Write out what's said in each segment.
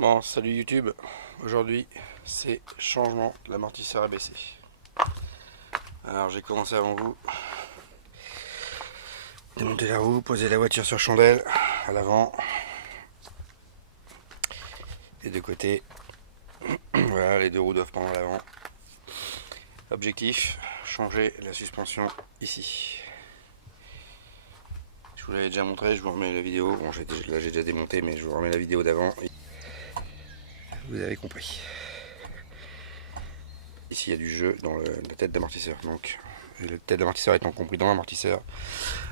Bon, salut YouTube. Aujourd'hui, c'est changement de l'amortisseur ABC. Alors, j'ai commencé avant vous. Démonter la roue, poser la voiture sur chandelle à l'avant. Les deux côtés. Voilà, les deux roues doivent prendre à l'avant. Objectif, changer la suspension ici. Je vous l'avais déjà montré, je vous remets la vidéo. Bon, là j'ai déjà démonté, mais je vous remets la vidéo d'avant. Vous avez compris. Ici il y a du jeu dans la tête d'amortisseur. Donc la tête d'amortisseur étant compris dans l'amortisseur,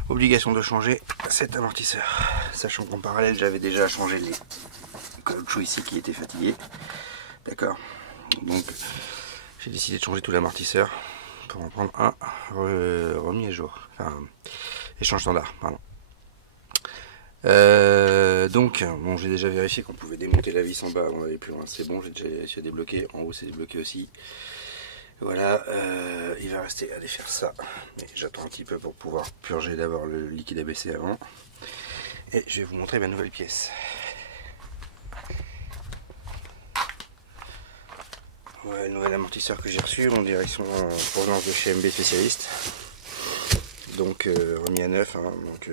obligation de changer cet amortisseur. Sachant qu'en parallèle j'avais déjà changé les caoutchoucs ici qui étaient fatigués. D'accord. Donc j'ai décidé de changer tout l'amortisseur pour en prendre un remis à jour. Enfin, échange standard, pardon. Donc bon, j'ai déjà vérifié qu'on pouvait démonter la vis en bas avant d'aller plus loin, c'est bon, j'ai débloqué, en haut c'est débloqué aussi. Voilà, il va rester à défaire ça, mais j'attends un petit peu pour pouvoir purger d'abord le liquide ABC avant, et je vais vous montrer ma nouvelle pièce. Voilà le nouvel amortisseur que j'ai reçu en direction en provenance de chez MB Spécialiste, donc remis à neuf, hein, donc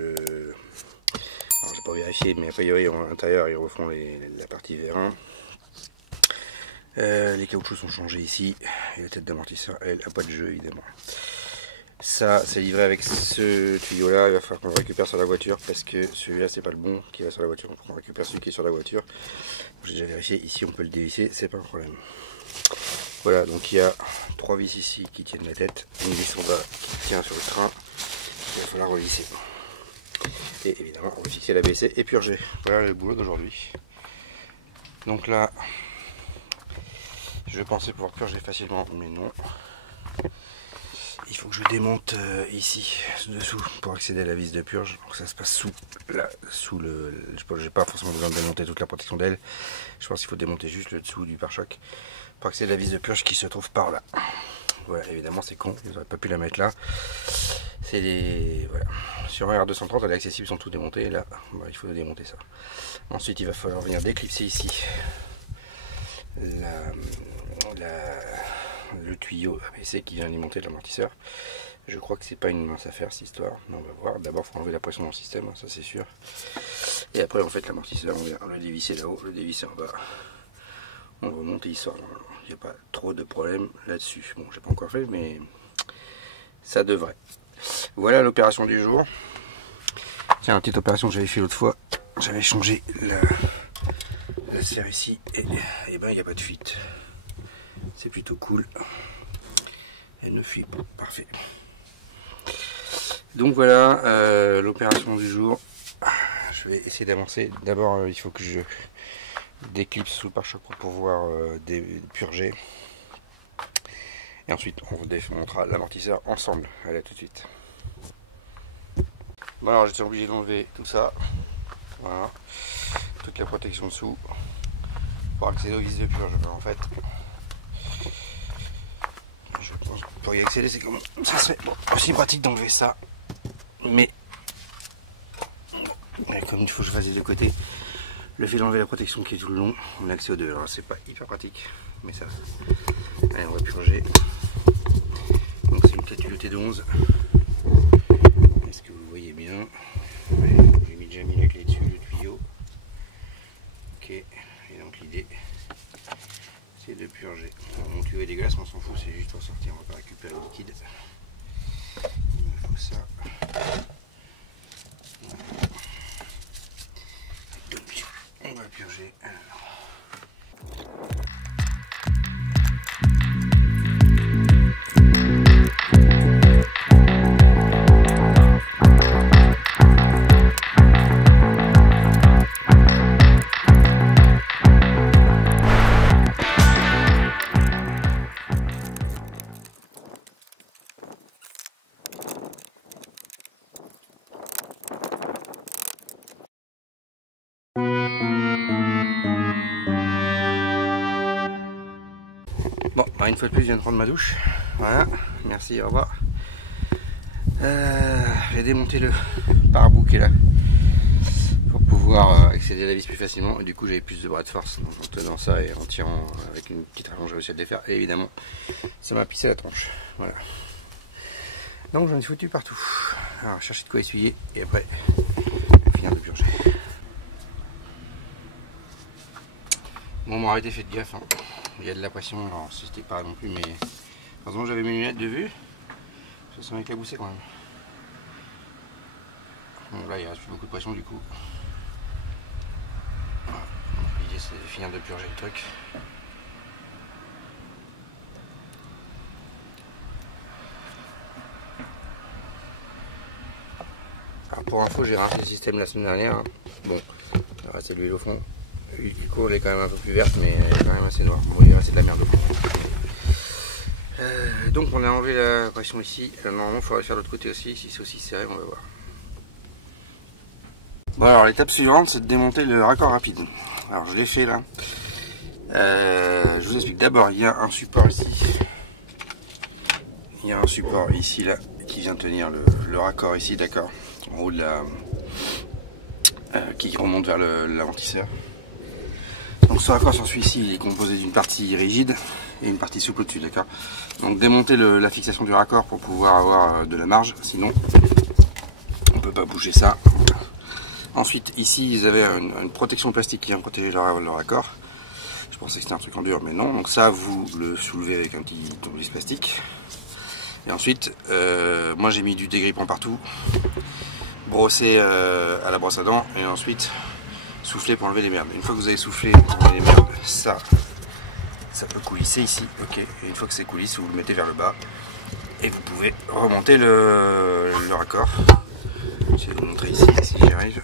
alors j'ai pas vérifié, mais a priori à l'intérieur ils refont la partie vérin. Les caoutchoucs sont changés ici, et la tête d'amortisseur elle a pas de jeu évidemment. Ça c'est livré avec ce tuyau là, il va falloir qu'on le récupère sur la voiture parce que celui-là c'est pas le bon qui va sur la voiture, donc on récupère celui qui est sur la voiture. J'ai déjà vérifié, ici on peut le dévisser, c'est pas un problème. Voilà, donc il y a 3 vis ici qui tiennent la tête, une vis en bas qui tient sur le train, il va falloir revisser. Et évidemment on va fixer l'ABC et purger. Voilà le boulot d'aujourd'hui. Donc là je pensais pouvoir purger facilement, mais non. Il faut que je démonte ici dessous pour accéder à la vis de purge. Donc ça se passe sous le. J'ai pas forcément besoin de démonter toute la protection d'aile. Je pense qu'il faut démonter juste le dessous du pare-choc pour accéder à la vis de purge qui se trouve par là. Voilà, évidemment c'est con, ils n'auraient pas pu la mettre là. C'est les. Voilà. Sur un R230, elle est accessible, ils sont tous démontés. Et là, bah, il faut démonter ça. Ensuite, il va falloir venir déclipser ici le tuyau ABC qui vient alimenter l'amortisseur. Je crois que c'est pas une mince affaire cette histoire. On va voir. D'abord, il faut enlever la pression dans le système, ça c'est sûr. Et après, en fait, l'amortisseur, on vient le dévisser là-haut, le dévisser en bas. On le remonte et il sort. Il n'y a pas trop de problème là-dessus. Bon, j'ai pas encore fait, mais ça devrait. Voilà l'opération du jour. Tiens, une petite opération que j'avais fait l'autre fois. J'avais changé la serre ici et ben il n'y a pas de fuite. C'est plutôt cool. Elle ne fuit pas. Parfait. Donc voilà l'opération du jour. Je vais essayer d'avancer. D'abord, il faut que je déclipse sous le pare-choc pour pouvoir purger. Et ensuite, on démontera l'amortisseur ensemble. Allez, à tout de suite. Bon, alors j'étais obligé d'enlever tout ça. Voilà. Toute la protection dessous. Pour accéder aux vis de purge, en fait. Je pense que pour y accéder, c'est comme ça serait aussi pratique d'enlever ça. Mais comme il faut que je fasse des deux côtés, le fait d'enlever la protection qui est tout le long, on a accès aux deux. Alors c'est pas hyper pratique, mais ça. Allez, on va purger. Donc c'est une Catulio T11. Est-ce que vous voyez bien? J'ai déjà mis la clé dessus, le tuyau. Ok, et donc l'idée c'est de purger. Alors, mon tuyau est dégueulasse, mais on s'en fout, c'est juste pour sortir, on va pas récupérer le liquide. Il me faut ça. On va purger. Bon, bah une fois de plus, je viens de prendre ma douche. Voilà, merci, au revoir. J'ai démonté le pare-bouc qui est là pour pouvoir accéder à la vis plus facilement, et du coup j'avais plus de bras de force, donc en tenant ça et en tirant avec une petite rallonge, j'ai réussi à le défaire, et évidemment ça m'a pissé la tronche, voilà. Donc j'en ai foutu partout. Alors chercher de quoi essuyer, et après finir de purger. Bon, m'en arrêté, faites gaffe, hein. Il y a de la pression, alors c'était pas non plus, mais heureusement j'avais mes lunettes de vue, ça s'en éclaboussé quand même. Bon, là il reste plus beaucoup de pression du coup. Voilà. L'idée c'est de finir de purger le truc. Alors pour info, j'ai racheté le système la semaine dernière, hein. Bon, il reste de l'huile au fond. L'huile du coup elle est quand même un peu plus verte, mais elle est quand même assez noire. Bon, il reste de la merde au fond. Donc on a enlevé la pression ici. Normalement il faudrait le faire de l'autre côté aussi. Si c'est aussi serré, on va voir. Bon, alors l'étape suivante c'est de démonter le raccord rapide. Alors je l'ai fait là. Je vous explique. D'abord il y a un support ici. Il y a un support ici là qui vient tenir le raccord ici, d'accord, en haut de la qui remonte vers l'amortisseur. Donc ce raccord sur celui-ci il est composé d'une partie rigide et une partie souple au-dessus, d'accord. Donc démonter la fixation du raccord pour pouvoir avoir de la marge, sinon on peut pas bouger ça. Ensuite ici ils avaient une protection plastique qui vient protéger le raccord. Je pensais que c'était un truc en dur, mais non. Donc ça vous le soulevez avec un petit tournevis plastique. Et ensuite moi j'ai mis du dégrippant partout, brossé à la brosse à dents, et ensuite souffler pour enlever les merdes. Une fois que vous avez soufflé pour enlever les merdes, ça peut coulisser ici, ok. Et une fois que c'est coulisse, vous le mettez vers le bas et vous pouvez remonter le raccord. Je vais vous montrer ici si j'y arrive.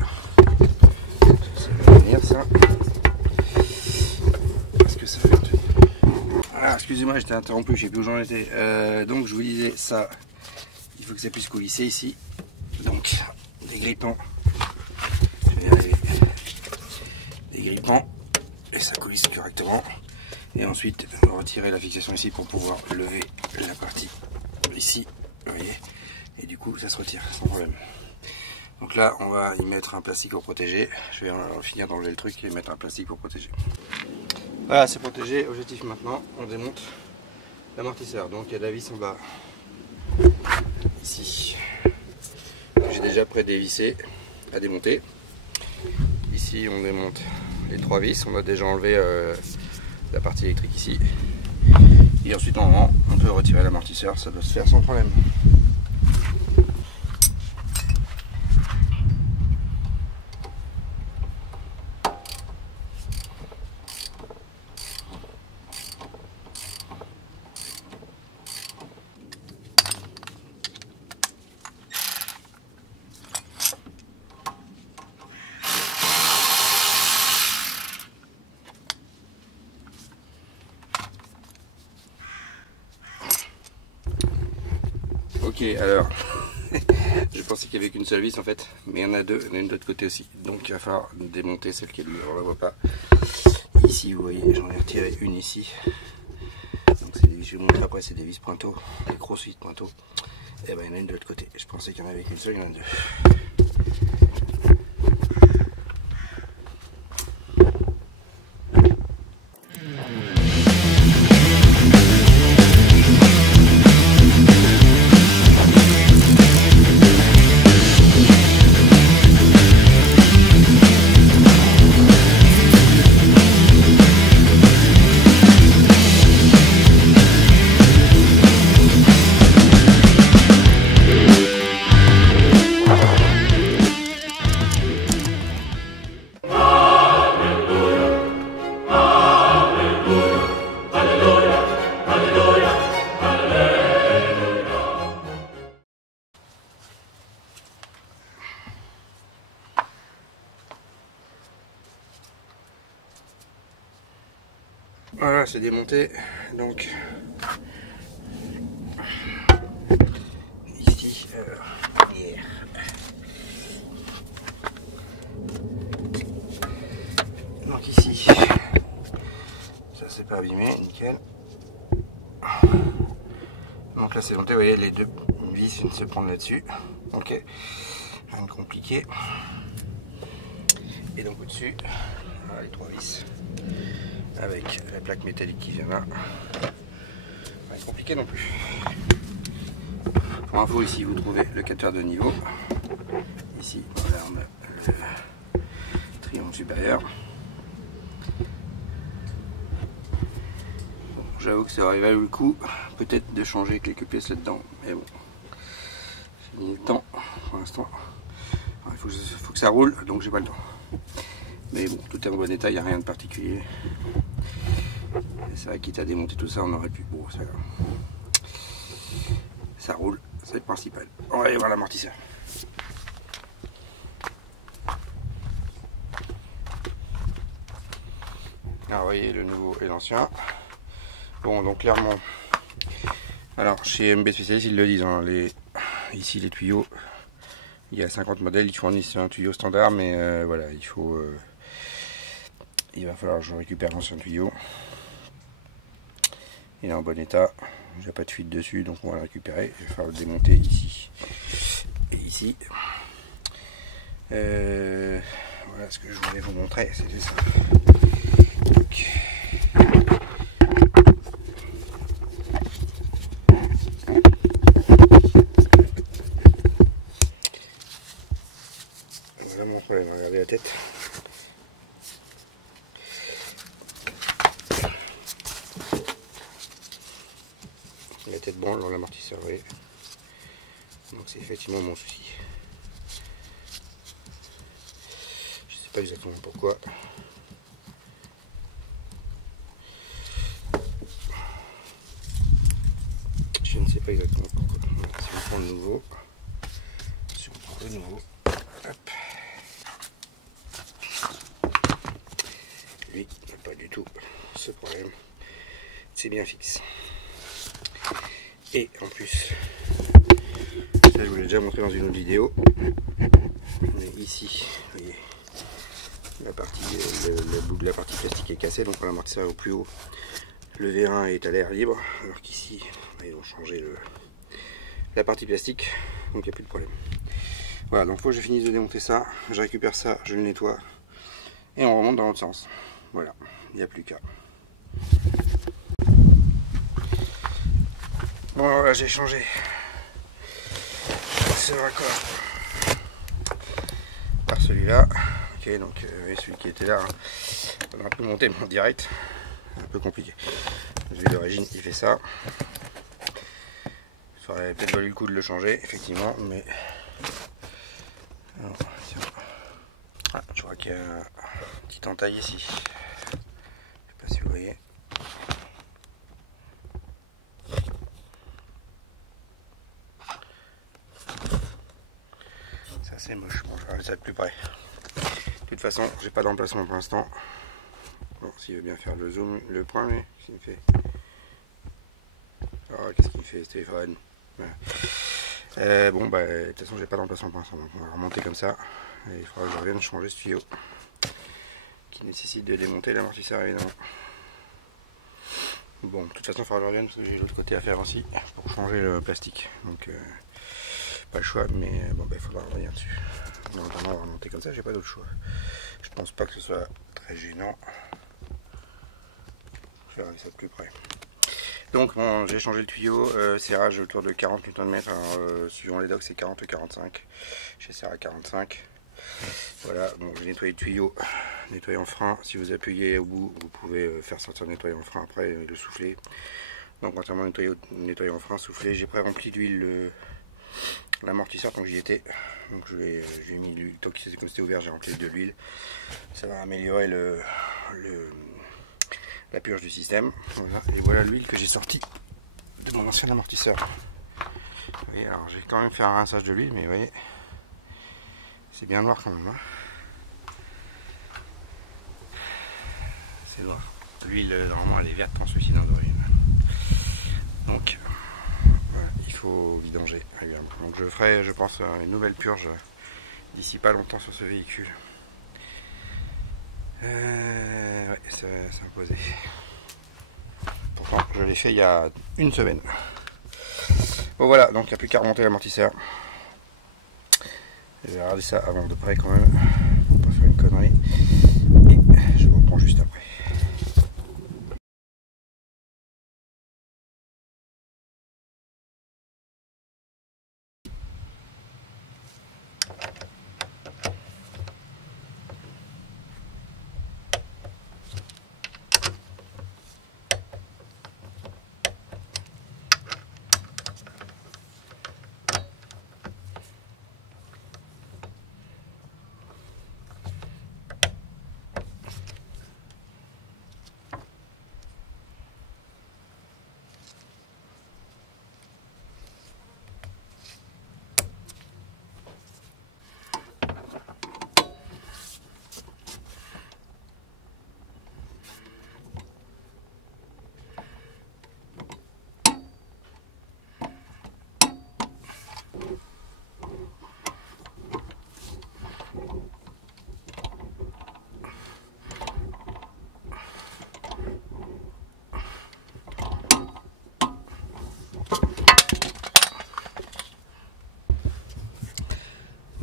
J'essaie de venir ça. Est-ce que ça fait tenir? Ah, excusez-moi, j'étais interrompu, je sais plus où j'en étais. Donc je vous disais ça, il faut que ça puisse coulisser ici. Donc dégrippant. Je vais y arriver. Dégrippant et ça coulisse correctement. Et ensuite retirer la fixation ici pour pouvoir lever la partie ici, vous voyez, et du coup ça se retire sans problème. Donc là on va y mettre un plastique pour protéger. Je vais finir d'enlever le truc et mettre un plastique pour protéger. Voilà, c'est protégé. Objectif maintenant, on démonte l'amortisseur. Donc il y a la vis en bas ici, j'ai déjà pré-dévissé à démonter. Ici on démonte les 3 vis, on a déjà enlevé la partie électrique ici, et ensuite normalement on peut retirer l'amortisseur, ça doit se faire sans problème. Ok, alors je pensais qu'il n'y avait qu'une seule vis en fait, mais il y en a deux, il y en a une de l'autre côté aussi, donc il va falloir démonter celle qui est dure, on la voit pas. Ici vous voyez, j'en ai retiré une ici, donc je vais vous montrer après, c'est des vis pointeaux, des grosses vis pointeaux, et ben il y en a une de l'autre côté, je pensais qu'il n'y en avait qu'une seule, il y en a deux. Voilà, c'est démonté. Donc ici, donc ici, ça c'est pas abîmé, nickel. Donc là c'est monté, vous voyez les deux vis viennent se prendre là-dessus. Ok, rien de compliqué. Et donc au-dessus, voilà les 3 vis avec la plaque métallique qui vient là. Pas compliqué non plus. Pour info, ici vous trouvez le capteur de niveau. Ici, voilà, on a le triangle supérieur. Bon, j'avoue que ça aurait valu le coup peut-être de changer quelques pièces là-dedans, mais bon, j'ai mis le temps pour l'instant. Il faut que ça roule, donc j'ai pas le temps. Mais bon, tout est en bon état, il n'y a rien de particulier. C'est vrai, quitte à démonter tout ça, on aurait pu. Bon, ça, ça roule, c'est le principal. On va aller voir l'amortisseur. Alors, vous voyez le nouveau et l'ancien. Bon, donc clairement, alors chez MB Spécialiste, ils le disent, hein, ici les tuyaux, il y a 50 modèles, ils fournissent un tuyau standard, mais voilà, il va falloir que je récupère l'ancien tuyau. Il est en bon état, il n'y a pas de fuite dessus, donc on va le récupérer. Il va falloir le démonter ici et ici. Voilà ce que je voulais vous montrer, c'était ça. Donc, voilà mon problème, regardez la tête. La tête branle dans l'amortisseur, vous voyez. Donc c'est effectivement mon souci. Je sais pas exactement pourquoi. Je ne sais pas exactement pourquoi. Donc, si on prend le nouveau, hop. Lui, il n'a pas du tout ce problème. C'est bien fixe. Et en plus, ça je vous l'ai déjà montré dans une autre vidéo, mais ici, vous voyez, la partie, le bout de la partie plastique est cassé, donc l'amortisseur est au plus haut. Le V1 est à l'air libre, alors qu'ici, ils ont changé la partie plastique, donc il n'y a plus de problème. Voilà, donc il faut que je finisse de démonter ça, je récupère ça, je le nettoie, et on remonte dans l'autre sens. Voilà, il n'y a plus qu'à. Bon, voilà, j'ai changé ce raccord par celui-là. Ok, donc celui qui était là, on a pu monter en direct, un peu compliqué. Celui d'origine qui fait ça. Ça aurait peut-être valu le coup de le changer, effectivement, mais alors, tiens. Ah, je vois qu'il y a un petit entaille ici. Je sais pas si vous voyez. C'est moche, bon, je vais regarder ça de plus près. De toute façon, j'ai pas d'emplacement pour l'instant. Bon, s'il veut bien faire le zoom, le point, mais qu'est-ce qu'il me fait? Oh, qu'est-ce qu'il me fait, ce téléphone? Voilà. Bon, bah, de toute façon, j'ai pas d'emplacement pour l'instant, donc on va remonter comme ça. Et il faudra que je revienne changer ce tuyau qui nécessite de démonter l'amortisseur, évidemment. Bon, de toute façon, il faudra que je revienne parce que j'ai l'autre côté à faire aussi pour changer le plastique. Donc, pas le choix, mais bon, bah, il faudra revenir dessus. Notamment, on va remonter comme ça, j'ai pas d'autre choix. Je pense pas que ce soit très gênant. Je vais regarder ça de plus près. Donc, bon, j'ai changé le tuyau, serrage autour de 40 Nm. Suivant les docks, c'est 40 ou 45. J'ai serré à 45. Voilà, bon, j'ai nettoyé le tuyau, nettoyant frein. Si vous appuyez au bout, vous pouvez faire sortir le nettoyant frein après et le souffler. Donc, entièrement nettoyant frein, soufflé. J'ai pré-rempli d'huile l'amortisseur quand j'y étais. Donc, j'ai mis l'huile, tant que c'était ouvert, j'ai rempli de l'huile. Ça va améliorer la purge du système. Voilà. Et voilà l'huile que j'ai sortie de mon ancien amortisseur. Vous voyez, alors j'ai quand même fait un rinçage de l'huile, mais vous voyez, c'est bien noir quand même. Hein, c'est noir. L'huile, normalement, elle est verte translucide d'origine. Donc, voilà, il faut vidanger régulièrement. Donc je ferai, je pense, une nouvelle purge d'ici pas longtemps sur ce véhicule. Ouais, ça imposé. Pourtant, je l'ai fait il y a une semaine. Bon voilà, donc il n'y a plus qu'à remonter l'amortisseur. Je vais regarder ça avant de près quand même, pour pas faire une connerie. Et je vous reprends juste après.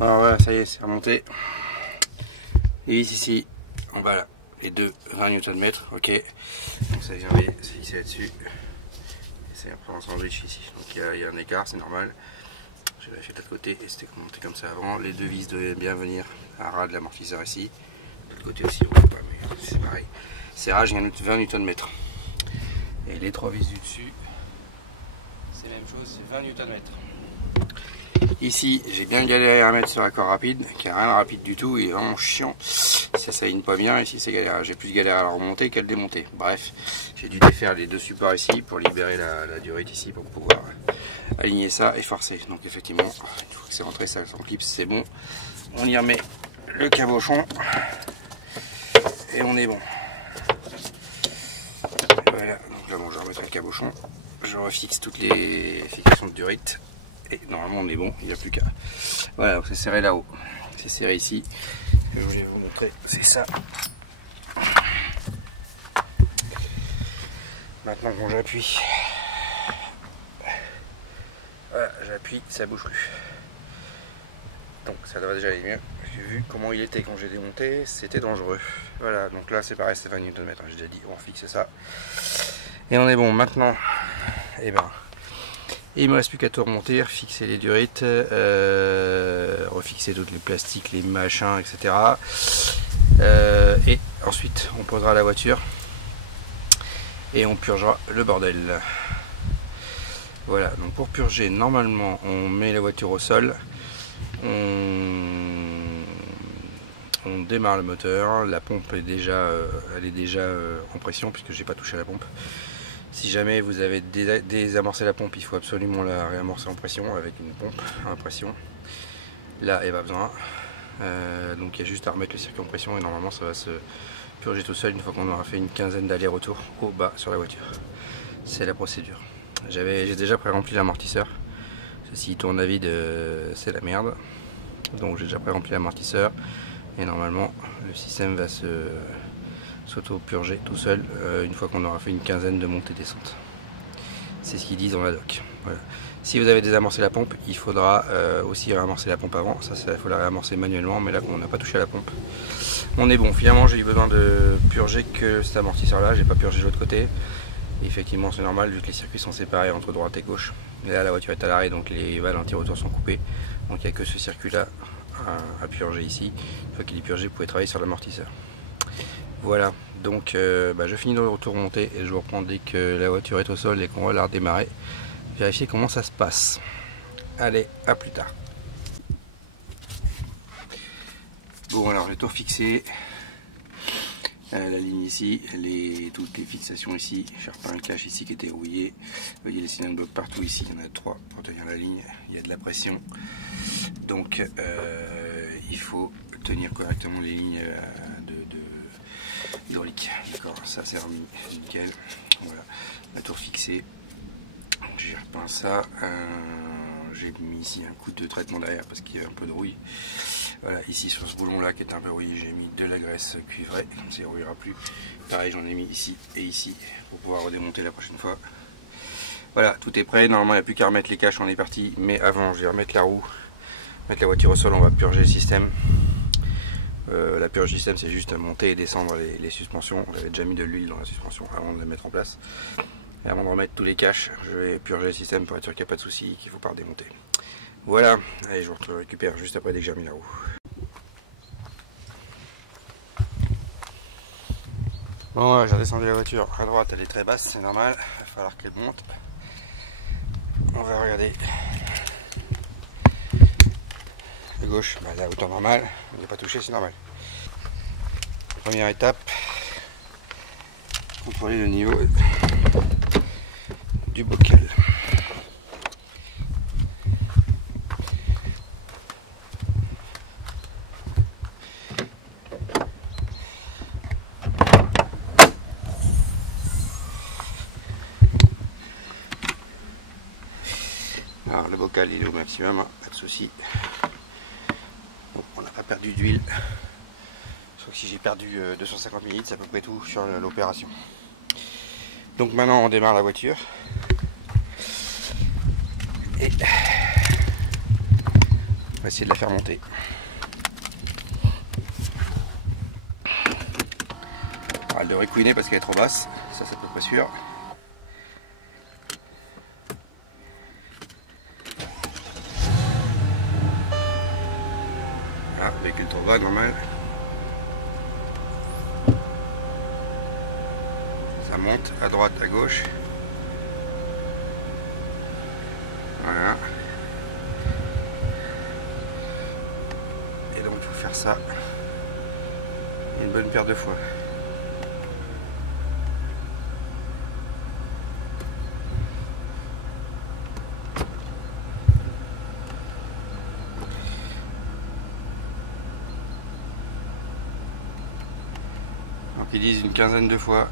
Alors voilà, ça y est, c'est remonté. Et ici, en bas là, les deux 20 Nm, ok. Donc ça vient c'est ici là-dessus. Et c'est après un sandwich ici. Donc il y a un écart, c'est normal. J'ai vérifié de l'autre côté et c'était monté comme ça avant. Les deux vis devaient bien venir à ras de l'amortisseur ici. De l'autre côté aussi, on voit pas, mais c'est pareil. Serrage, il y a 20 Nm. Et les trois vis du dessus, c'est la même chose, c'est 20 Nm. Ici, j'ai bien galéré à mettre ce raccord rapide, qui n'a rien de rapide du tout, il est vraiment chiant. Ça s'aligne pas bien, ici c'est galère. J'ai plus galéré à la remonter qu'à le démonter. Bref, j'ai dû défaire les deux supports ici pour libérer la durite ici pour pouvoir aligner ça et forcer. Donc effectivement, une fois que c'est rentré, ça s'en clipse, c'est bon. On y remet le cabochon et on est bon. Voilà, donc là bon, je remettrai le cabochon, je refixe toutes les fixations de durite. Et normalement on est bon, il n'y a plus qu'à. Voilà, donc c'est serré là-haut. C'est serré ici. Je voulais vous montrer, c'est ça. Maintenant quand j'appuie, voilà, j'appuie, ça bouge plus. Donc ça devrait déjà aller mieux. J'ai vu comment il était quand j'ai démonté, c'était dangereux. Voilà, donc là c'est pareil, c'est 20 Nm. J'ai déjà dit, on fixe ça. Et on est bon. Maintenant, et ben. Et il me reste plus qu'à tout remonter, fixer les durites, refixer tous les plastiques, les machins, etc. Et ensuite on posera la voiture et on purgera le bordel. Voilà, donc pour purger, normalement on met la voiture au sol, on démarre le moteur, la pompe est déjà, en pression puisque j'ai pas touché à la pompe. Si jamais vous avez désamorcé la pompe, il faut absolument la réamorcer en pression avec une pompe à pression. Là, il n'y a pas besoin. Donc il y a juste à remettre le circuit en pression et normalement ça va se purger tout seul une fois qu'on aura fait une quinzaine d'allers-retours au bas sur la voiture. C'est la procédure. J'ai déjà pré-rempli l'amortisseur. Ceci tourne à vide, c'est la merde. Donc j'ai déjà pré-rempli l'amortisseur et normalement le système va s'auto-purger tout seul une fois qu'on aura fait une quinzaine de montées et descentes. C'est ce qu'ils disent dans la doc. Voilà. Si vous avez désamorcé la pompe, il faudra aussi réamorcer la pompe avant. Ça, il faut la réamorcer manuellement, mais là, on n'a pas touché à la pompe. On est bon. Finalement, j'ai eu besoin de purger que cet amortisseur-là. J'ai pas purgé de l'autre côté. Et effectivement, c'est normal vu que les circuits sont séparés entre droite et gauche. Et là, la voiture est à l'arrêt, donc les valves anti-retour sont coupées. Donc, il n'y a que ce circuit-là à purger ici. Une fois qu'il est purgé, vous pouvez travailler sur l'amortisseur. Voilà, donc je finis de retour monter et je vous reprends dès que la voiture est au sol et qu'on va la redémarrer. Vérifier comment ça se passe. Allez, à plus tard. Bon, alors j'ai tout refixé. La ligne ici, toutes les fixations ici. J'ai repeint un cache ici qui était rouillé. Vous voyez les cylindres blocs partout ici, il y en a 3 pour tenir la ligne. Il y a de la pression. Donc il faut tenir correctement les lignes hydraulique. D'accord, ça c'est remis nickel. Voilà, la tour fixée. J'ai repeint ça. J'ai mis ici un coup de traitement derrière parce qu'il y a un peu de rouille. Voilà, ici sur ce boulon là qui est un peu rouillé, j'ai mis de la graisse cuivrée, comme ça il ne rouillera plus. Pareil, j'en ai mis ici et ici pour pouvoir redémonter la prochaine fois. Voilà, tout est prêt. Normalement, il n'y a plus qu'à remettre les caches, on est parti. Mais avant, je vais remettre la roue, mettre la voiture au sol, on va purger le système. La purge système, c'est juste monter et descendre les suspensions. On avait déjà mis de l'huile dans la suspension avant de la mettre en place. Et avant de remettre tous les caches, je vais purger le système pour être sûr qu'il n'y a pas de souci, qu'il ne faut pas redémonter. Voilà, allez, je vous récupère juste après dès que j'ai remis la roue. Bon, j'ai redescendu la voiture à droite, elle est très basse, c'est normal, il va falloir qu'elle monte. On va regarder. À gauche, bah, la hauteur normale, il n'est pas touché, c'est normal. Première étape, contrôler le niveau du bocal. Alors le bocal il est au maximum, pas de souci. Bon, on n'a pas perdu d'huile. Sauf que si j'ai perdu 250 ml, c'est à peu près tout sur l'opération. Donc maintenant on démarre la voiture. Et on va essayer de la faire monter. Alors, elle devrait couiner parce qu'elle est trop basse, ça c'est à peu près sûr. Ah, le véhicule trop bas, normal. Ça monte à droite, à gauche. Voilà. Et donc il faut faire ça une bonne paire de fois. Donc ils disent une quinzaine de fois.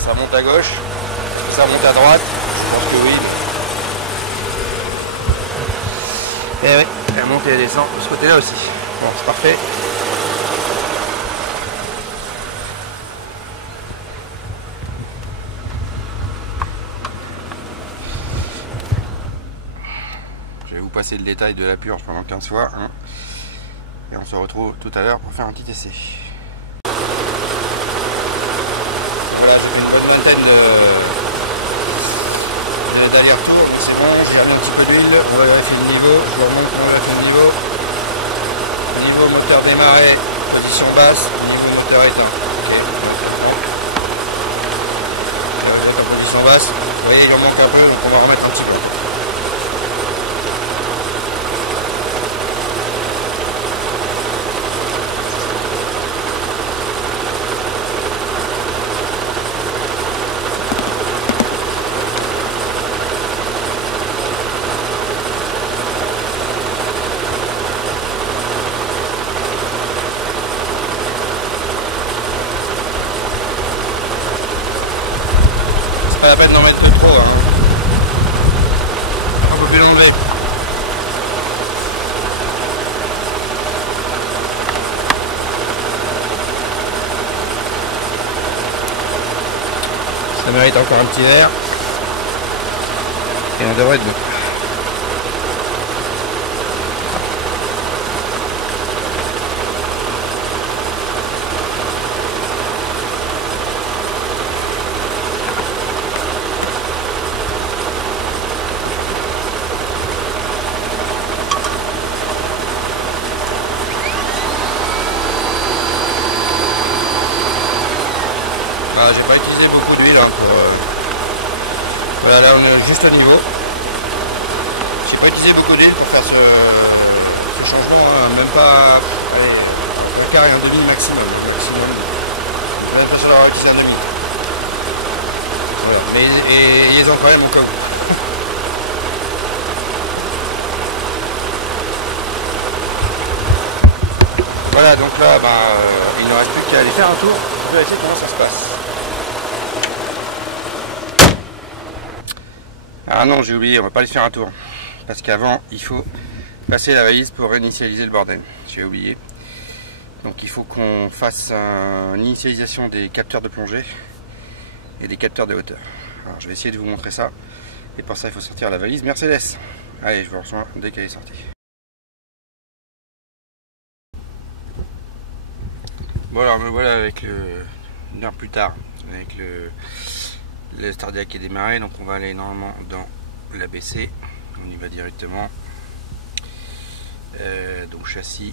Ça monte à gauche, ça monte à droite, je pense que oui. Et oui, elle monte et elle descend de ce côté-là aussi. Bon, c'est parfait. Je vais vous passer le détail de la purge pendant 15 fois. Hein. Et on se retrouve tout à l'heure pour faire un petit essai. Voilà, j'ai fait une bonne vingtaine d'aller-retour, donc c'est bon, j'ai remis un petit peu d'huile, on va vérifier le niveau, je vous remonte, on vérifie le niveau. Niveau moteur démarré, position basse, niveau moteur éteint. Ok, on va en position basse, vous voyez il en manque un peu, donc on va remettre un petit peu. Pas la peine d'en mettre trop, hein. Un peu plus long de lait. Ça mérite encore un petit verre. Et on devrait être bon. J'ai pas utilisé beaucoup d'huile hein, pour, voilà, là on est juste à niveau. J'ai pas utilisé beaucoup d'huile pour faire ce changement, hein, même pas allez, un quart et un demi maximum. J'ai l'impression d'avoir utilisé un demi. Voilà. Mais ils ont quand même encore. Voilà, donc là il ne reste plus qu'à aller faire un tour. vérifier comment ça se passe. Ah non, j'ai oublié, on va pas aller faire un tour. Parce qu'avant, il faut passer la valise pour réinitialiser le bordel. J'ai oublié. Donc il faut qu'on fasse une initialisation des capteurs de plongée et des capteurs de hauteur. Alors je vais essayer de vous montrer ça. Et pour ça, il faut sortir la valise Mercedes. Allez, je vous rejoins dès qu'elle est sortie. Bon alors me voilà avec une heure plus tard, avec le Stardia qui est démarré, donc on va aller normalement dans l'ABC, on y va directement, donc châssis,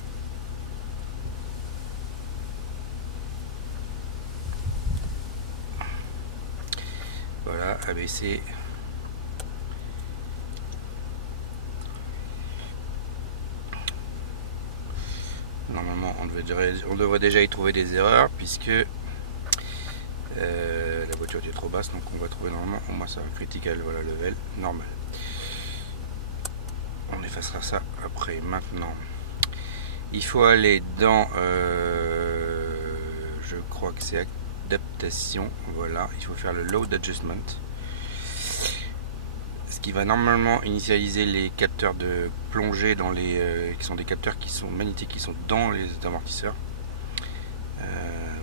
voilà ABC, normalement on devrait déjà y trouver des erreurs puisque la voiture est trop basse, donc on va trouver normalement au moins ça critical, voilà level normal. On effacera ça après. Maintenant il faut aller dans je crois que c'est adaptation, voilà, il faut faire le load adjustment, ce qui va normalement initialiser les capteurs de plongée dans les qui sont des capteurs qui sont magnétiques, qui sont dans les amortisseurs.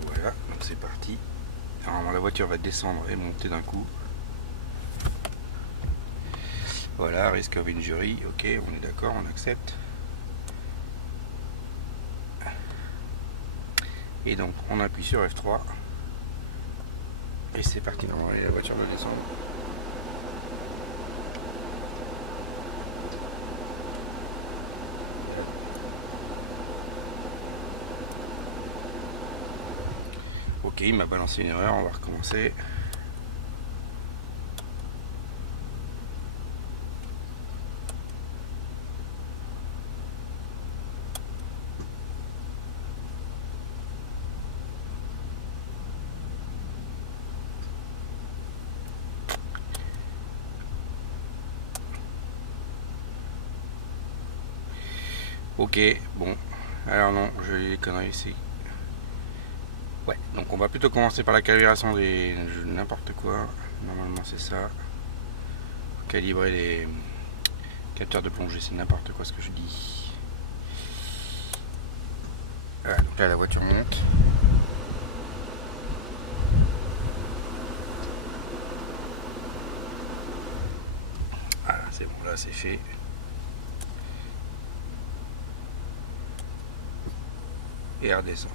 Voilà, donc c'est parti. Normalement la voiture va descendre et monter d'un coup. Voilà, risk of injury, ok, on est d'accord, on accepte. Et donc on appuie sur F3 et c'est parti. Normalement la voiture va descendre. Ok, il m'a balancé une erreur, on va recommencer. Ok, bon, alors non, je lis les conneries ici. Ouais, donc on va plutôt commencer par la calibration des n'importe quoi. Normalement c'est ça. Calibrer les capteurs de plongée, c'est n'importe quoi ce que je dis. Voilà, donc là la voiture monte. Voilà, c'est bon, là c'est fait. Et elle redescend.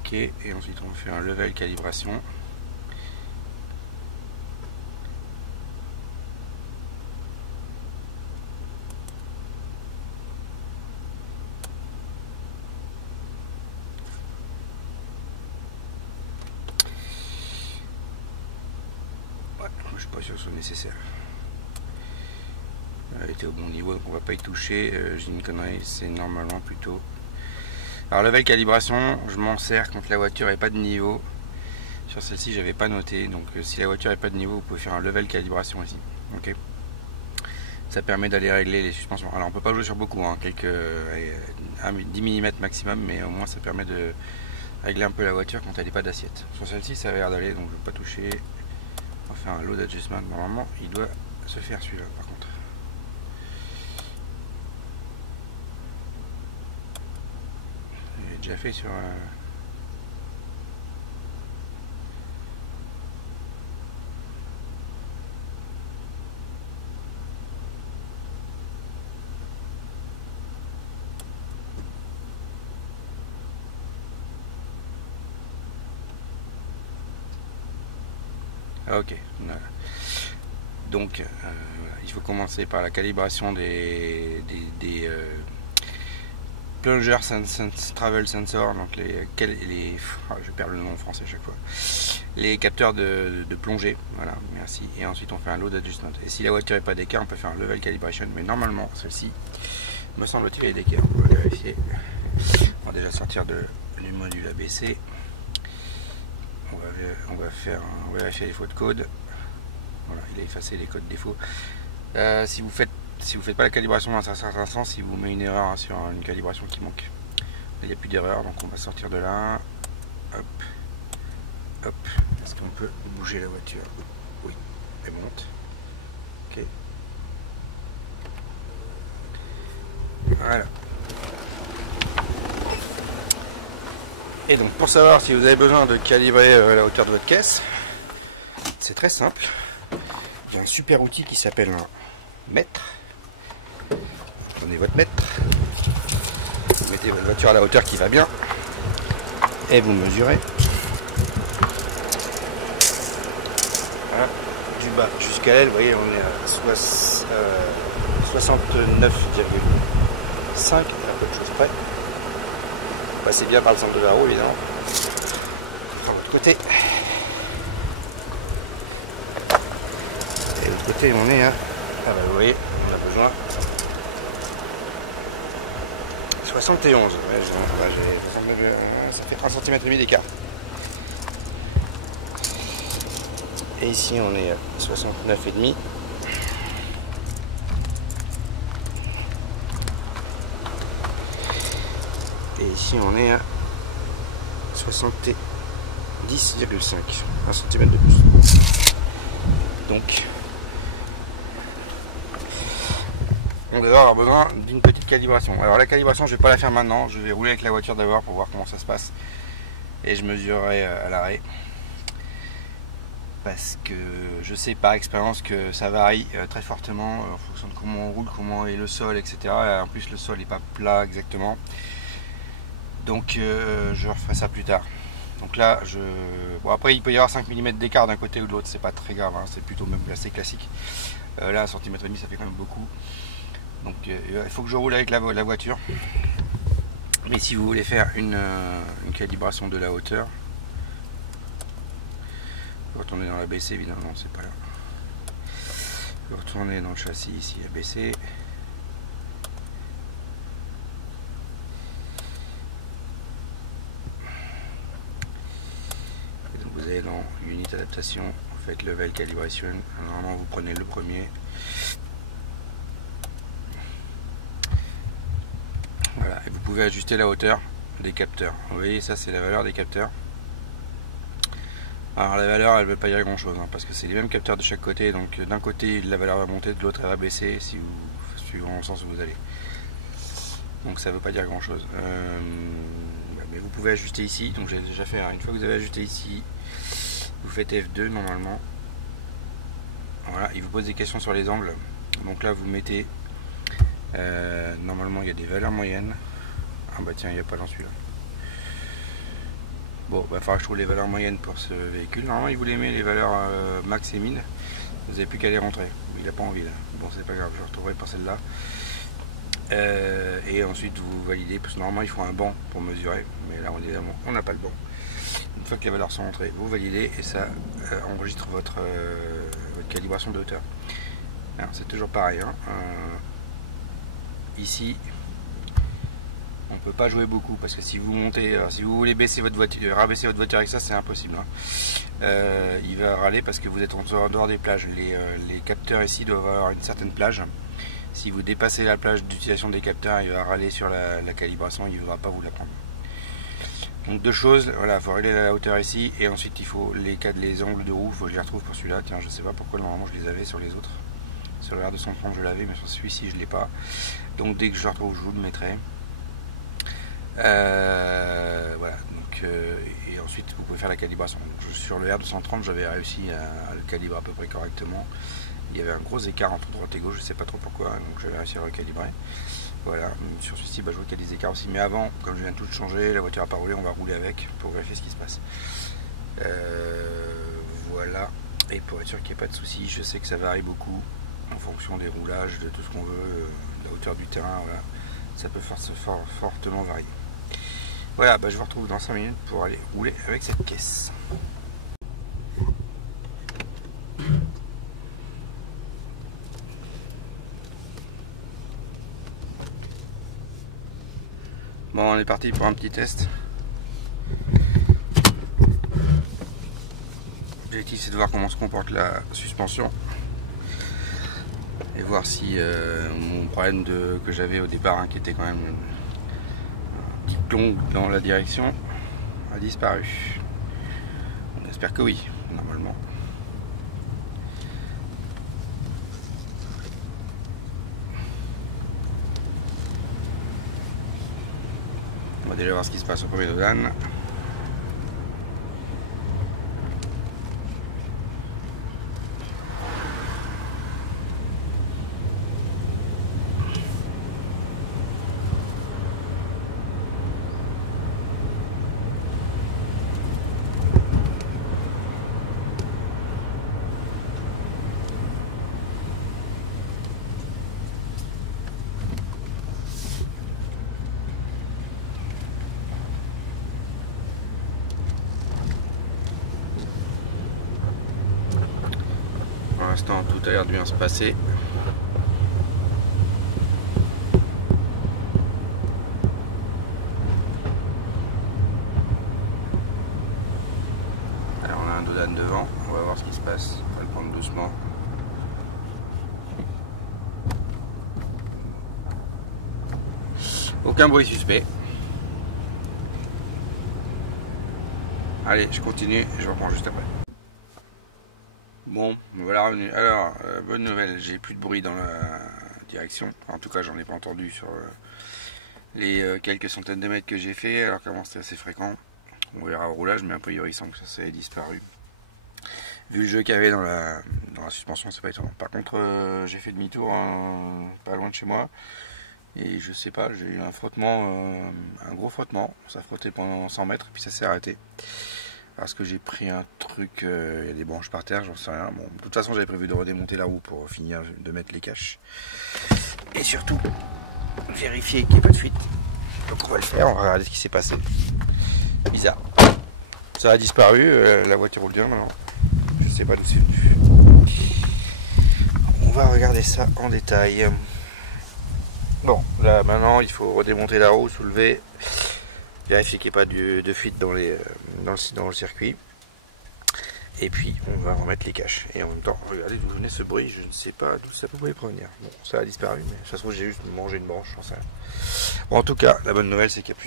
Ok, et ensuite on fait un level calibration. Ouais, je suis pas sûr que ce soit nécessaire. Elle était au bon niveau, donc on va pas y toucher. J'ai une connerie, c'est normalement plutôt. Alors level calibration, je m'en sers quand la voiture n'est pas de niveau. Sur celle-ci j'avais pas noté, donc si la voiture n'est pas de niveau, vous pouvez faire un level calibration ici. Ok. Ça permet d'aller régler les suspensions. Alors on peut pas jouer sur beaucoup, hein, quelques 10 mm maximum, mais au moins ça permet de régler un peu la voiture quand elle n'est pas d'assiette. Sur celle-ci ça avait l'air d'aller, donc je ne vais pas toucher. On va faire un load adjustment. Normalement il doit se faire celui-là par contre. J'ai déjà fait sur ok, voilà. Donc il faut commencer par la calibration des plunger travel sensor, donc je perds le nom en français à chaque fois, les capteurs de plongée, voilà, merci. Et ensuite on fait un load adjustment, et si la voiture n'est pas d'écart, on peut faire un level calibration, mais normalement celle-ci me semble-t-il est d'écart. On va vérifier. On va déjà sortir du module ABC. On va vérifier les fautes de code. Voilà, il a effacé les codes défauts. Si si vous faites pas la calibration dans un certain sens, il vous met une erreur sur une calibration qui manque. Là, il n'y a plus d'erreur, donc on va sortir de là. Hop, hop. Est-ce qu'on peut bouger la voiture? Oui, elle monte. Ok. Voilà. Et donc pour savoir si vous avez besoin de calibrer la hauteur de votre caisse, c'est très simple. Il y a un super outil qui s'appelle un mètre. Prenez votre mètre, vous mettez votre voiture à la hauteur qui va bien et vous mesurez. Voilà. Du bas jusqu'à elle, vous voyez, on est à 69,5 à peu de choses près. Passez bien par le centre de la roue évidemment. De l'autre côté. Et de l'autre côté on est à... Ah bah vous voyez, on a besoin 71. Ouais, ça fait 3 cm et demi d'écart. Et ici on est à 69,5. Et ici on est à 70,5, 1 cm de plus. Donc on devrait avoir besoin d'une petite calibration. Alors la calibration je vais pas la faire maintenant, je vais rouler avec la voiture d'abord pour voir comment ça se passe. Et je mesurerai à l'arrêt. Parce que je sais par expérience que ça varie très fortement en fonction de comment on roule, comment est le sol, etc. En plus le sol n'est pas plat exactement. Donc je referai ça plus tard. Donc là, bon, après il peut y avoir 5 mm d'écart d'un côté ou de l'autre, c'est pas très grave, hein, c'est plutôt même assez classique. Là, 1,5 cm ça fait quand même beaucoup. Donc il faut que je roule avec la voiture. Mais si vous voulez faire une calibration de la hauteur, vous retournez dans l'ABC évidemment, c'est pas là. Vous retournez dans le châssis ici, ABC. Vous allez dans Unit Adaptation, vous faites Level Calibration, normalement vous prenez le premier. Voilà, et vous pouvez ajuster la hauteur des capteurs. Vous voyez, ça c'est la valeur des capteurs. Alors la valeur elle ne veut pas dire grand chose, hein, parce que c'est les mêmes capteurs de chaque côté, donc d'un côté la valeur va monter, de l'autre elle va baisser, si vous suivant le sens où vous allez. Donc ça ne veut pas dire grand chose. Mais vous pouvez ajuster ici, donc j'ai déjà fait, une fois que vous avez ajusté ici, vous faites F2 normalement. Voilà, il vous pose des questions sur les angles. Donc là vous mettez, normalement il y a des valeurs moyennes. Ah bah tiens, il n'y a pas dans celui-là. Bon, il va falloir que je trouve les valeurs moyennes pour ce véhicule. Normalement il vous les met les valeurs max et min. Vous n'avez plus qu'à les rentrer. Il n'a pas envie là. Bon c'est pas grave, je retrouverai pour celle-là. Et ensuite vous validez, parce que normalement il faut un banc pour mesurer, mais là on n'a pas le banc. Une fois que les valeurs sont entrées, vous validez et ça enregistre votre calibration de hauteur. C'est toujours pareil, hein. Ici on peut pas jouer beaucoup parce que si vous montez, si vous voulez baisser votre voiture, rabaisser votre voiture avec ça, c'est impossible, hein. Il va râler parce que vous êtes en dehors des plages. Les capteurs ici doivent avoir une certaine plage. Si vous dépassez la plage d'utilisation des capteurs, il va râler sur la calibration, il ne voudra pas vous la prendre. Donc deux choses, voilà, il faut régler la hauteur ici, et ensuite il faut les angles de roue, il faut que je les retrouve pour celui-là. Tiens, je sais pas pourquoi normalement je les avais sur les autres. Sur le R230 je l'avais, mais sur celui-ci je ne l'ai pas. Donc dès que je le retrouve, je vous le mettrai. Voilà, donc, et ensuite vous pouvez faire la calibration. Donc, sur le R230 j'avais réussi à le calibrer à peu près correctement. Il y avait un gros écart entre droite et gauche, je ne sais pas trop pourquoi, donc j'avais réussi à le recalibrer. Voilà, sur celui-ci je vois qu'il y a des écarts aussi, mais avant, comme je viens de tout changer, la voiture n'a pas roulé, on va rouler avec pour vérifier ce qui se passe. Voilà, et pour être sûr qu'il n'y ait pas de soucis, je sais que ça varie beaucoup en fonction des roulages, de tout ce qu'on veut, de la hauteur du terrain, voilà. Ça peut fortement varier. Voilà, je vous retrouve dans 5 minutes pour aller rouler avec cette caisse. Bon, on est parti pour un petit test. L'objectif c'est de voir comment se comporte la suspension. et voir si mon problème que j'avais au départ, hein, qui était quand même une petite plombe dans la direction, a disparu. On espère que oui, normalement. On va déjà voir ce qui se passe au premier dodane. Pour l'instant, tout a l'air de bien se passer. Alors on a un dodane devant, on va voir ce qui se passe. On va le prendre doucement. Aucun bruit suspect. Allez, je continue, je reprends juste après. Bon, voilà revenu. Alors, bonne nouvelle, j'ai plus de bruit dans la direction. En tout cas, j'en ai pas entendu sur les quelques centaines de mètres que j'ai fait, alors qu'avant c'était assez fréquent. On verra au roulage, mais a priori il semble que ça ait disparu. Vu le jeu qu'il y avait dans la suspension, c'est pas étonnant. Par contre, j'ai fait demi-tour pas loin de chez moi. Et je sais pas, j'ai eu un frottement, un gros frottement. Ça frottait pendant 100 mètres, puis ça s'est arrêté. Parce que j'ai pris un truc, il y a des branches par terre, j'en sais rien. Bon, de toute façon, j'avais prévu de redémonter la roue pour finir de mettre les caches. Et surtout, vérifier qu'il n'y ait pas de fuite. Donc on va le faire, on va regarder ce qui s'est passé. Bizarre. Ça a disparu, la voiture roule bien maintenant. Je sais pas d'où c'est venu. On va regarder ça en détail. Bon, là maintenant, il faut redémonter la roue, soulever. Vérifier qu'il n'y ait pas de fuite dans le circuit. Et puis on va remettre les caches. Et en même temps, regardez d'où venait ce bruit, je ne sais pas d'où ça pouvait provenir. Bon, ça a disparu, mais ça se trouve j'ai juste mangé une branche, j'en sais rien. Bon, en tout cas, la bonne nouvelle c'est qu'il n'y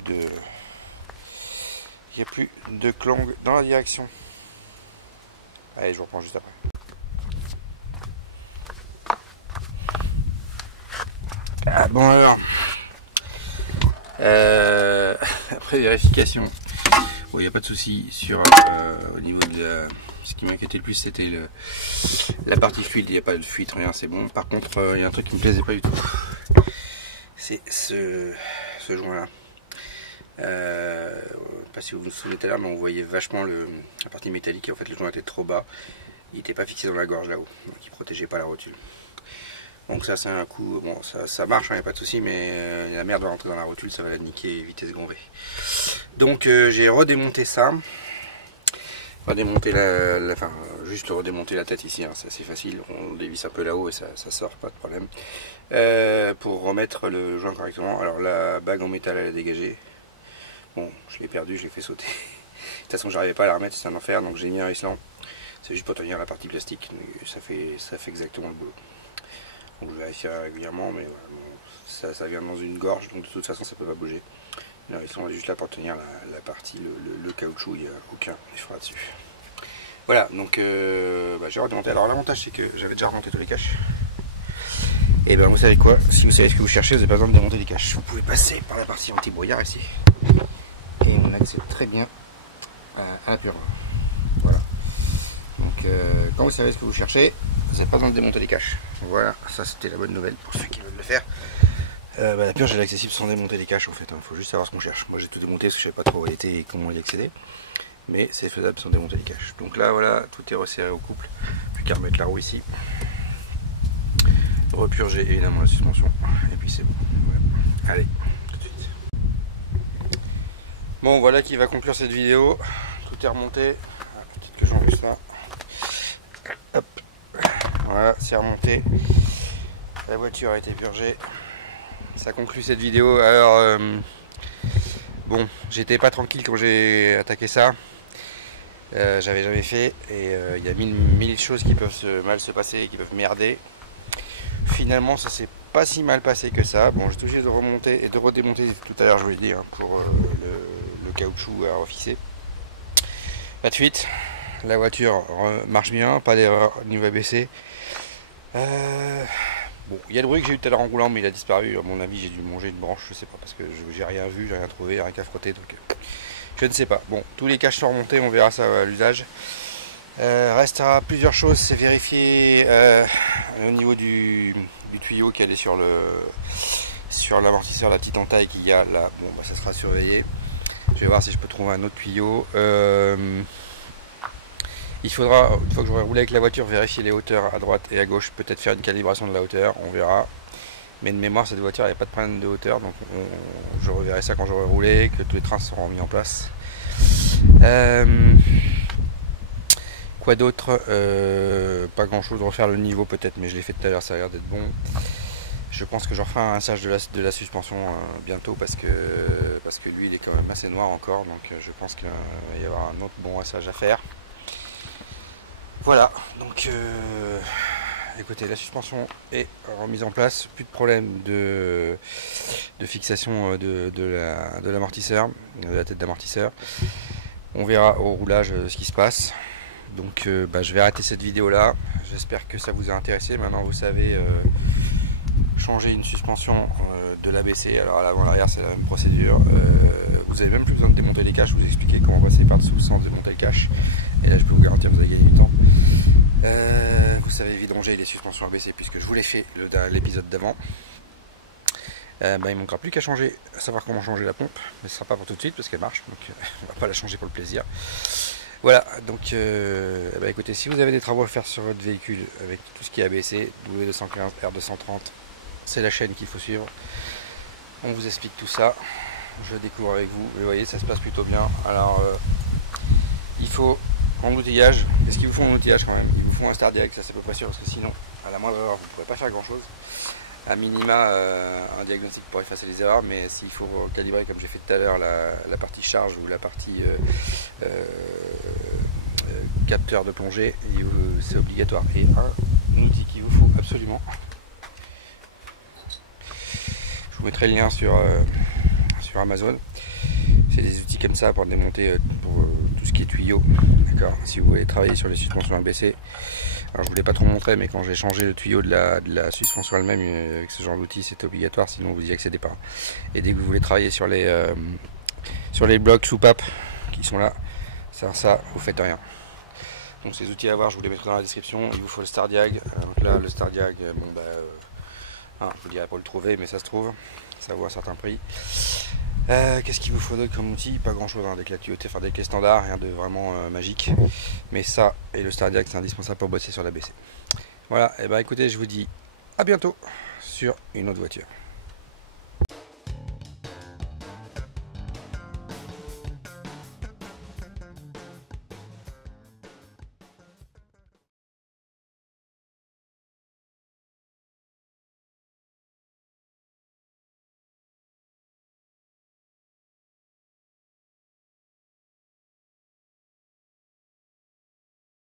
a plus de clang dans la direction. Allez, je vous reprends juste après. Ah bon alors. Après vérification, bon, il n'y a pas de souci sur au niveau de ce qui m'inquiétait le plus, c'était la partie fuite. Il n'y a pas de fuite, rien, c'est bon. Par contre, il y a un truc qui me plaisait pas du tout, c'est ce joint là. Pas si vous vous souvenez tout à l'heure, mais on voyait vachement la partie métallique, et en fait le joint était trop bas, il n'était pas fixé dans la gorge là-haut, donc il protégeait pas la rotule. Donc ça c'est un coup, bon ça marche, il n'y a pas de souci, mais la merde va rentrer dans la rotule, ça va la niquer vitesse grand V. Donc j'ai redémonté ça, redémonter enfin juste redémonter la tête ici, hein, c'est assez facile, on dévisse un peu là-haut et ça sort, pas de problème. Pour remettre le joint correctement, alors la bague en métal elle a dégagé, bon je l'ai perdu, je l'ai fait sauter. De toute façon j'arrivais pas à la remettre, c'est un enfer, donc j'ai mis un iceland, c'est juste pour tenir la partie plastique, ça fait exactement le boulot. Donc je vérifie régulièrement, mais voilà, bon, ça vient dans une gorge, donc de toute façon ça peut pas bouger. Là, ils sont juste là pour tenir la partie, le caoutchouc, il n'y a aucun effort là-dessus. Voilà, donc j'ai redémonté. Alors l'avantage c'est que j'avais déjà remonté tous les caches. Et ben vous savez quoi, si vous savez ce que vous cherchez, vous n'avez pas besoin de démonter les caches. Vous pouvez passer par la partie anti-brouillard ici. Et on accède très bien à la pure. Voilà. Donc quand vous savez ce que vous cherchez, vous n'avez pas besoin de démonter les caches. Voilà, ça c'était la bonne nouvelle pour ceux qui veulent le faire. La purge elle est accessible sans démonter les caches en fait, il faut juste savoir ce qu'on cherche. Moi j'ai tout démonté parce que je ne savais pas trop où il était et comment y accéder. Mais c'est faisable sans démonter les caches. Donc là voilà, tout est resserré au couple. Plus qu'à remettre la roue ici. Repurger évidemment la suspension. Et puis c'est bon. Voilà. Allez, tout de suite. Bon voilà qui va conclure cette vidéo. Tout est remonté. Peut-être que j'enlève ça. Hop. Voilà, c'est remonté. La voiture a été purgée. Ça conclut cette vidéo. Alors, bon, j'étais pas tranquille quand j'ai attaqué ça. J'avais jamais fait. Et il y a mille choses qui peuvent mal se passer, qui peuvent merder. finalement ça s'est pas si mal passé que ça. Bon, j'ai obligé de remonter et de redémonter tout à l'heure, je vous l'ai dit, hein, pour le caoutchouc à refixer. Pas de fuite, la voiture marche bien, pas d'erreur niveau ABC. Bon, il y a le bruit que j'ai eu tout à l'heure en roulant, mais il a disparu. À mon avis, j'ai dû manger une branche, je sais pas, parce que j'ai rien vu, j'ai rien trouvé, rien qu'à frotter, donc je ne sais pas. Bon, tous les caches sont remontés, on verra ça à l'usage. Restera plusieurs choses, c'est vérifier au niveau du tuyau qui est sur l'amortisseur, la petite entaille qu'il y a là. Bon, bah, ça sera surveillé. Je vais voir si je peux trouver un autre tuyau. Il faudra, une fois que j'aurai roulé avec la voiture, vérifier les hauteurs à droite et à gauche, peut-être faire une calibration de la hauteur, on verra. Mais de mémoire, cette voiture, il n'y a pas de problème de hauteur, donc je reverrai ça quand j'aurai roulé, que tous les trains seront mis en place. Quoi d'autre? Pas grand chose, refaire le niveau peut-être, mais je l'ai fait tout à l'heure, ça a l'air d'être bon. Je pense que je referai un rinçage de la suspension bientôt parce que lui il est quand même assez noir encore, donc je pense qu'il va y avoir un autre bon rinçage à faire. Voilà, donc écoutez, la suspension est remise en place, plus de problème de fixation de l'amortisseur, de la tête d'amortisseur. On verra au roulage ce qui se passe. Donc je vais arrêter cette vidéo là, j'espère que ça vous a intéressé. Maintenant vous savez changer une suspension de l'ABC, alors à l'avant l'arrière c'est la même procédure. Vous avez même plus besoin de démonter les caches, je vous expliquer comment passer par dessous sans démonter le cache. Et là je peux vous garantir que vous allez gagner du temps. Vous savez vidanger les suspensions ABC puisque je vous l'ai fait l'épisode d'avant. Il ne manquera plus qu'à changer, à savoir comment changer la pompe, mais ce ne sera pas pour tout de suite parce qu'elle marche, donc on ne va pas la changer pour le plaisir. Voilà, donc écoutez, si vous avez des travaux à faire sur votre véhicule avec tout ce qui est ABC, W215, R230, c'est la chaîne qu'il faut suivre. On vous explique tout ça, je découvre avec vous, vous voyez, ça se passe plutôt bien. Alors, il faut en outillage, est-ce qu'il vous faut un outillage quand même? Il vous faut un Stardiag, ça c'est à peu près sûr, parce que sinon, à la moindre erreur, vous ne pourrez pas faire grand chose. À minima, un diagnostic pour effacer les erreurs, mais s'il faut calibrer, comme j'ai fait tout à l'heure, la partie charge ou la partie capteur de plongée, c'est obligatoire. Et un outil qu'il vous faut absolument, je vous mettrai le lien sur Amazon. C'est des outils comme ça pour démonter pour tout ce qui est tuyau. D'accord. Si vous voulez travailler sur les suspensions ABC, alors je vous l'ai pas trop montré, mais quand j'ai changé le tuyau de la suspension elle-même avec ce genre d'outil, c'était obligatoire, sinon vous n'y accédez pas. Et dès que vous voulez travailler sur les blocs soupapes qui sont là, sans ça vous faites rien. Donc ces outils à voir, je vous les mettrai dans la description. Il vous faut le Stardiag. Donc là, le Stardiag, je vous dirai pas le trouver, mais ça se trouve, ça vaut un certain prix. Qu'est-ce qu'il vous faut d'autre comme outil? Pas grand chose, hein, des clés tuyautés, enfin des clés standards, rien de vraiment magique. Mais ça et le Stardiag, c'est indispensable pour bosser sur l'ABC. Voilà, et écoutez, je vous dis à bientôt sur une autre voiture.